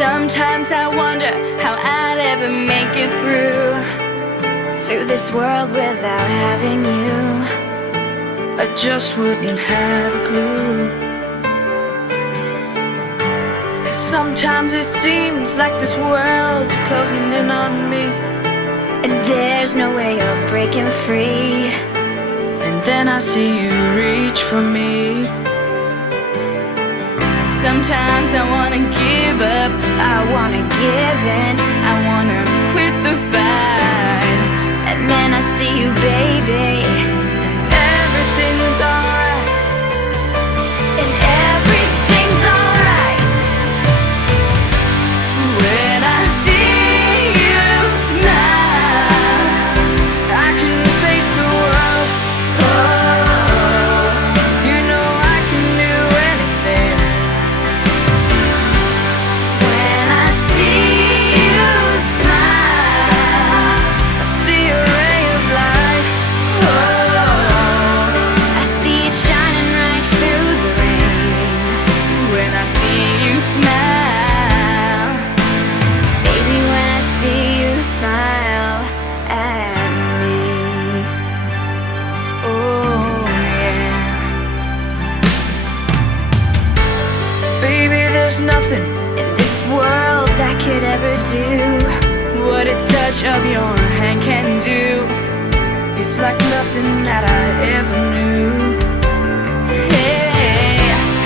Sometimes I wonder how I'd ever make it through this world without having you. I just wouldn't have a clue. 'Cause sometimes it seems like this world's closing in on me, and there's no way of breaking free. And then I see you reach for me. Sometimes I wanna give up, I wanna give in, I wanna quit the fight. And then I see you, baby, and everything's alright. And everything's alright. When I see you smile, I can face the world. Oh, you know I can do anything. When I see you smile, I see a ray of light. Oh, I see it shining right through the rain. When I see you smile, baby, when I see you smile at me. Oh yeah. Baby, there's nothing in this world that could ever do what a touch of your hand can do. It's like nothing that I ever knew. Hey,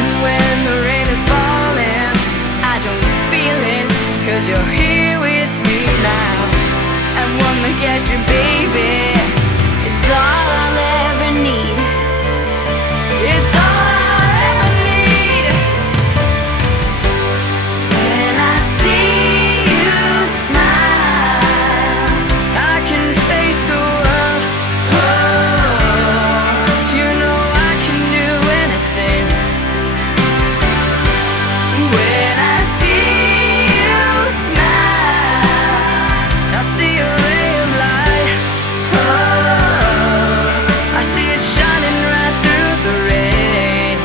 and when the rain is falling, I don't feel it, 'cause you're here with me now. And wanna get you, baby, it's all I'll ever need. It's all I'll ever need. When I see you smile, I can face the world. Oh, you know I can do anything. When I see you smile, I see a ray of light. Oh, I see it shining right through the rain.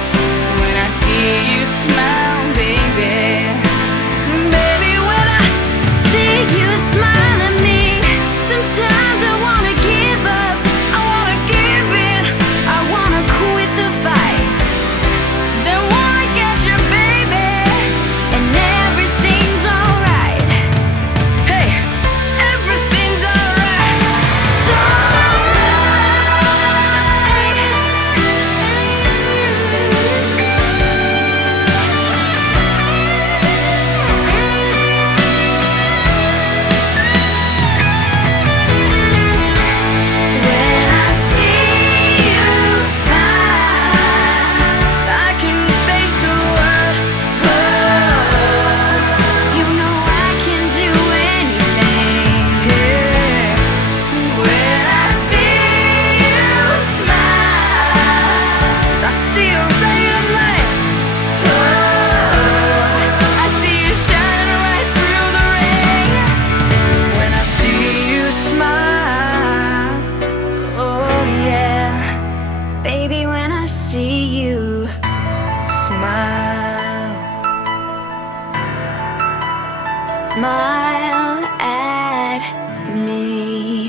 When I see you smile, baby. Baby, when I see you smile at me, sometimes I wanna give up, I wanna give in, I wanna quit the fight. Then wanna get you, baby, and everything's alright. Hey, everything's alright. It's when I see you smile, I can face the world. Oh, you know I can do anything. Yeah. When I see you smile, I see a ray of light. Oh, I see you shining right through the rain. When I see you smile, oh yeah, baby, when I see you smile, smile at me.